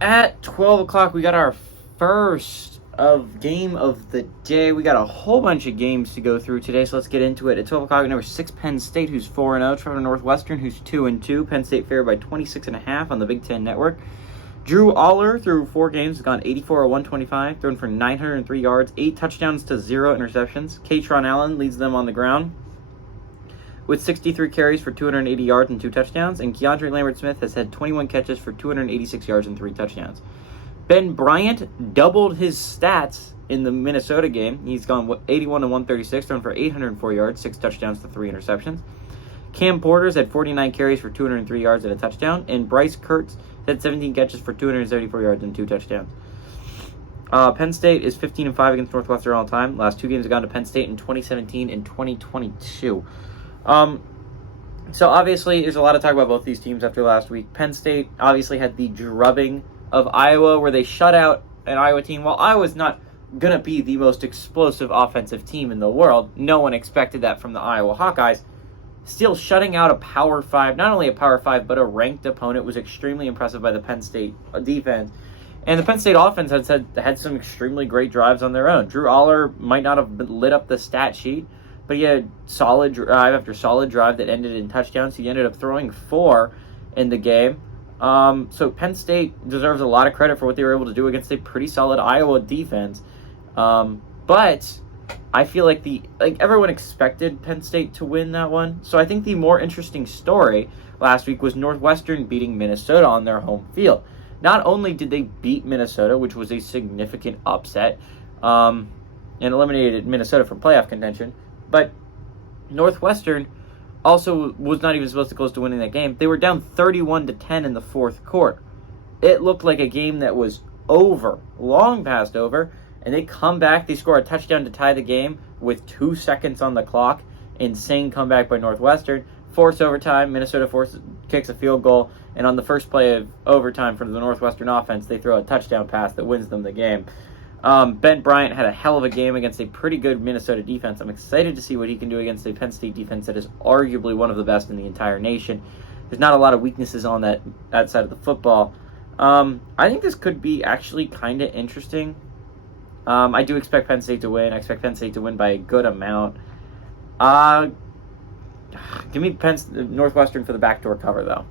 At 12 o'clock, we got our first game of the day. We got a whole bunch of games to go through today, so let's get into it. At 12 o'clock, number 6, Penn State, who's 4-0. Traveling Northwestern, who's 2-2. Penn State favored by 26.5 on the Big Ten Network. Drew Aller, through 4 games, has gone 84 of 125, thrown for 903 yards, 8 touchdowns to 0 interceptions. Katron Allen leads them on the ground with 63 carries for 280 yards and 2 touchdowns, and Keandre Lambert-Smith has had 21 catches for 286 yards and 3 touchdowns. Ben Bryant doubled his stats in the Minnesota game. He's gone 81 to 136, thrown for 804 yards, 6 touchdowns to 3 interceptions. Cam Porter's had 49 carries for 203 yards and a touchdown, and Bryce Kurtz had 17 catches for 274 yards and 2 touchdowns. Penn State is 15-5 against Northwestern all time. Last 2 games have gone to Penn State in 2017 and 2022. So obviously, there's a lot of talk about both these teams after last week. Penn State obviously had the drubbing of Iowa, where they shut out an Iowa team. While Iowa's not going to be the most explosive offensive team in the world, no one expected that from the Iowa Hawkeyes. Still, shutting out a Power 5, not only a Power 5, but a ranked opponent, was extremely impressive by the Penn State defense. And the Penn State offense had some extremely great drives on their own. Drew Aller might not have lit up the stat sheet, but he had solid drive after solid drive that ended in touchdowns. He ended up throwing 4 in the game. So Penn State deserves a lot of credit for what they were able to do against a pretty solid Iowa defense. But I feel like everyone expected Penn State to win that one. So I think the more interesting story last week was Northwestern beating Minnesota on their home field. Not only did they beat Minnesota, which was a significant upset, and eliminated Minnesota from playoff contention, but Northwestern also was not even supposed to close to winning that game. They were down 31-10 in the fourth quarter. It looked like a game that was over, long past over, and they come back. They score a touchdown to tie the game with 2 seconds on the clock. Insane comeback by Northwestern. Force overtime. Minnesota kicks a field goal, and on the first play of overtime for the Northwestern offense, they throw a touchdown pass that wins them the game. Ben Bryant had a hell of a game against a pretty good Minnesota defense. I'm excited to see what he can do against a Penn State defense that is arguably one of the best in the entire nation. There's not a lot of weaknesses on that side of the football. I think this could be actually kind of interesting. I do expect Penn State to win. I expect Penn State to win by a good amount. Give me Northwestern for the backdoor cover, though.